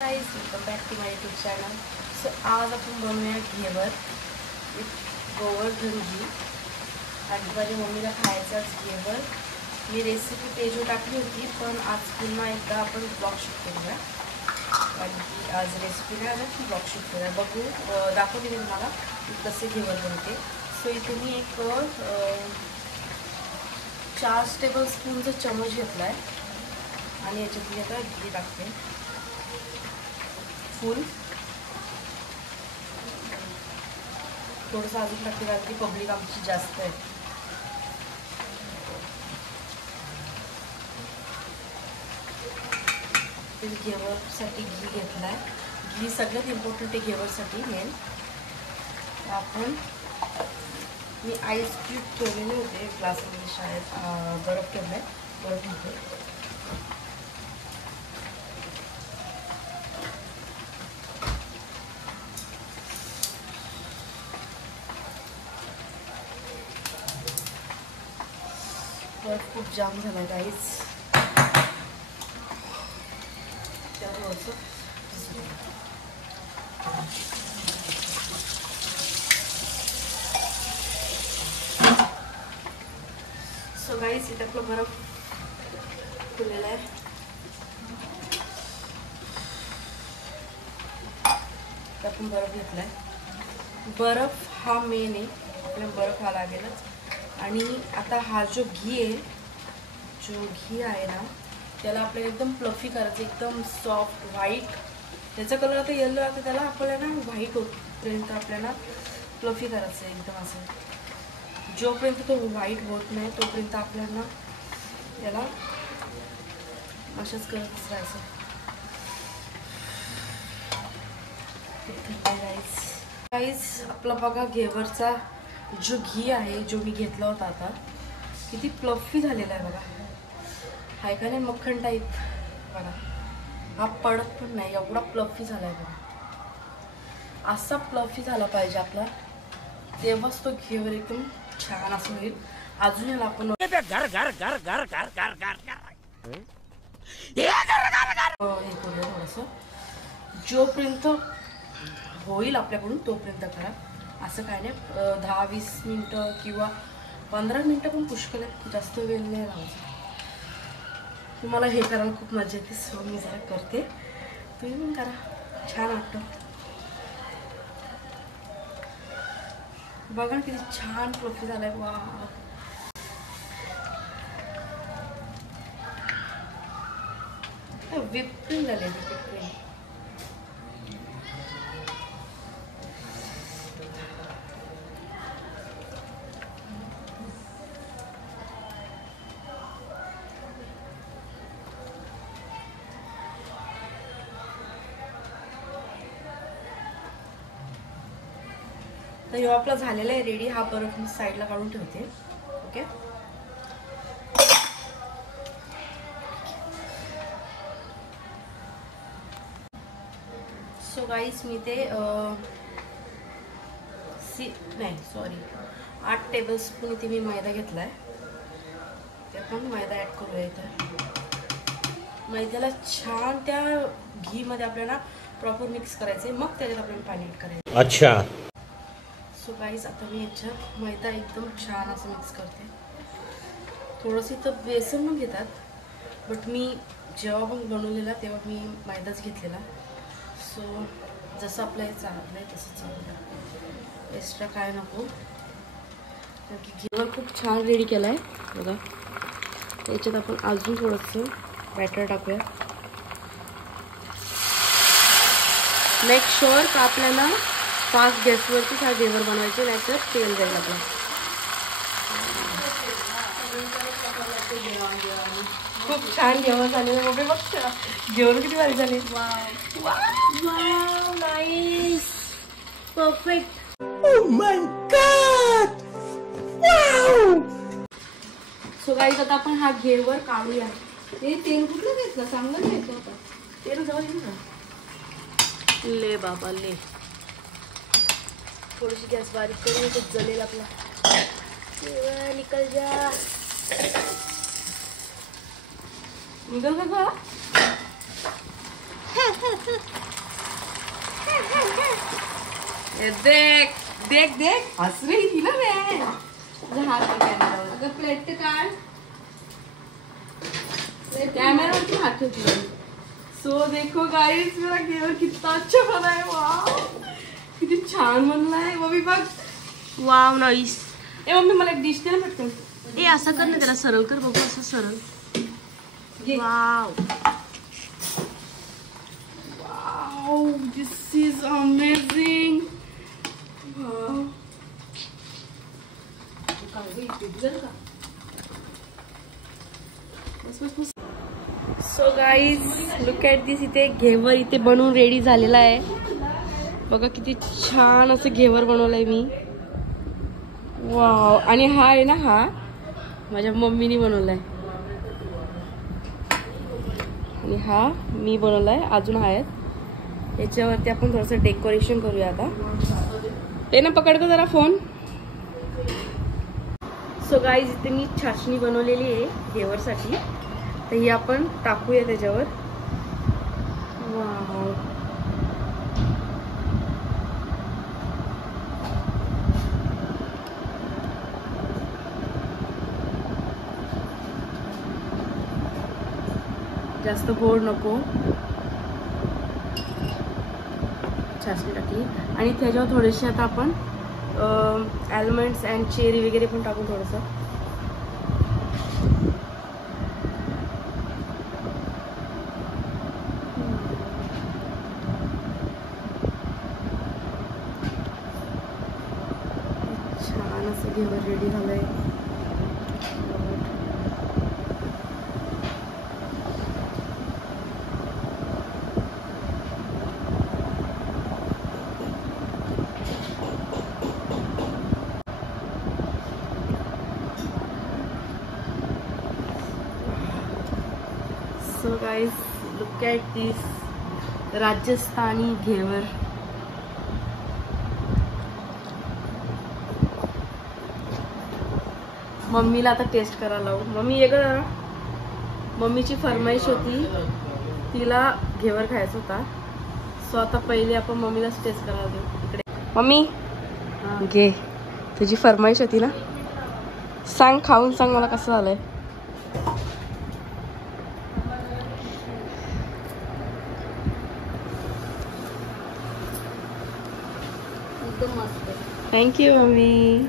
Guys, welcome back to my YouTube channel. So आज आपण बनवूया घेवर विथ गोवर्धन घी. आणि माझ्या मम्मीला खायचाच घेवर. मी रेसिपी पेजवर टाकली होती, पण आज पुन्हा एकदा आपण ब्लॉग शूट करूया. कारण की आज रेसिपी नाही आलं की ब्लॉग शूट करूया. बघू, दाखवते मी तुम्हाला कसे घेवर बनते. सो इथे मी एक 4 टेबलस्पूनचा चमच घेतला आहे आणि याच्यात मी आता घी टाकते फुल. थोडंसं अजून टाकते कारण की पब्लिक आमची जास्त आहे. घेवरसाठी घी घेतला आहे. घी सगळ्यात इम्पॉर्टंट आहे घेवरसाठी मेन. मी आईस क्यूब ठेवलेले होते ग्लासमध्ये, शाळेत बर्फ ठेवला आहे. बर्फ होते खूप जाम झाला गाईस. सो गाईस, इथे आपलं बर्फ खुललेला आहे. आपण बर्फ घेतलाय. बर्फ हा मेन आहे, आपल्याला बर्फ हा लागेलच. आणि आता हा जो घी आहे ना, त्याला आपल्याला एकदम प्लफी करायचं, एकदम सॉफ्ट व्हाईट. त्याचा कलर आता येलो आहे, त्याला आपल्याला ना व्हाईट होतपर्यंत आपल्याला प्लफी करायचं आहे एकदम असं. जोपर्यंत तो व्हाईट होत नाही तोपर्यंत आपल्याला त्याला अशाच करत राहायचं. गाईस, आपला बघा घेवरचा जो घी आहे, जो मी घेतला होता, आता किती प्लफी झालेला आहे बघा. आहे का नाही मक्खन टाईप बघा. हा पडत पण नाही, एवढा प्लफी झाला आहे बघा. असा प्लफी झाला पाहिजे आपला, तेव्हाच तो घेवर एकदम छान असं होईल. अजून याला आपण हे करूया थोडंसं. जोपर्यंत होईल आपल्याकडून तोपर्यंत करा. असं काय नाही, 10-20 मिनटं किंवा 15 मिनटं पण पुष्कळ आहे, जास्त वेळ नाही लावायचं. तुम्हाला हे करायला खूप मजा येते, सो मी जरा करते, तुम्ही पण करा, छान वाटतं. बघा किती छान प्लफी झालाय. वा, विपिंग झाले. विपिंग तर ह्यो आपला झालेला आहे रेडी. हा बर्फ मी साईडला काढून ठेवते. ओके, सो गाईस, मी ते 8 टेबलस्पून इथे मी मैदा घेतला आहे. ते पण मैदा ॲड करूया. इथं मैद्याला छान त्या घीमध्ये आपल्याला प्रॉपर मिक्स करायचं आहे, मग त्याच्यात आपल्याला पाणी ॲड करायचं. अच्छा. सो गाईस, आता मी याच्यात मैदा एकदम छान असं मिक्स करते. थोडंसं इथं बेसन पण घेतात, बट मी जेव्हा पण बनवलेला तेव्हा मी मैदाच घेतलेला. सो जसं आपलं चाललं आहे तसं चाललं, एक्स्ट्रा काय नको. कारण की घेवर खूप छान रेडी केला आहे बघा. याच्यात आपण अजून थोडंसं बॅटर टाकूया. मेक शुअर का आपल्याला फास्ट गॅसवरतीच हा घेवर बनवायचे, नाहीतर तेल जाईल आपला. खूप छान घेवर झाले बाबा. बघ घेवर किती भारी झाले. Wow, nice, perfect. Oh my God, wow. So guys, आता आपण हा घेवर काढूया. हे तेल कुठलं घेतलं, चांगलं घ्यायचं होतं. तेल जवळ येईल ना. ले बाबा ले. थोडीशी गॅस बारीक करून ते जलेल आपला. निकल जा. निकल का? देख देख देख हंस रही थी ना मैं। अगर प्लेट काढ कैमरा में हाथ होती है। सो देखो गाइस मेरा घेवर कितना अच्छा बना है। वाव किती छान बनला आहे मम्मी बघ। Wow nice. ए मम्मी मला एक डिश दे ना पटकन। ए असं कर ना त्याला सरळ कर बघू असं सरळ। Wow wow this is amazing. Wow so guys look at this. इथे घेवर इथे बनवून रेडी झालेला आहे बघा किती छान असं घेवर बनवलंय मी। वाव आणि हा आहे ना हा माझ्या मम्मीने बनवलाय आणि हा मी बनवलाय। अजून आहेत याच्यावरती आपण थोडंसं डेकोरेशन करूया आता। ते ना पकडतो जरा फोन। सो गाईज इथे मी चाशणी बनवलेली आहे घेवरसाठी तर ही आपण टाकूया त्याच्यावर। वाव जास्त गोड नको। चाशणी टाकली आणि त्याच्यावर थोडेसे आता आपण आल्मंड्स अँड चेरी वगैरे पण टाकू थोडंसं। छान असं घेवर रेडी झालंय। So guys, look at this Rajasthani ghevar. मम्मीला आता टेस्ट करायला लावू। मम्मी ये गं, मम्मीची फरमाईश होती तिला घेवर खायचा होता। सो आता पहिले आपण मम्मीलाच टेस्ट करायला देऊ। इकडे मम्मी घे, तुझी फरमाईश होती ना, सांग खाऊन सांग मला कसं झालंय। एकदम मस्त। Thank you mummy.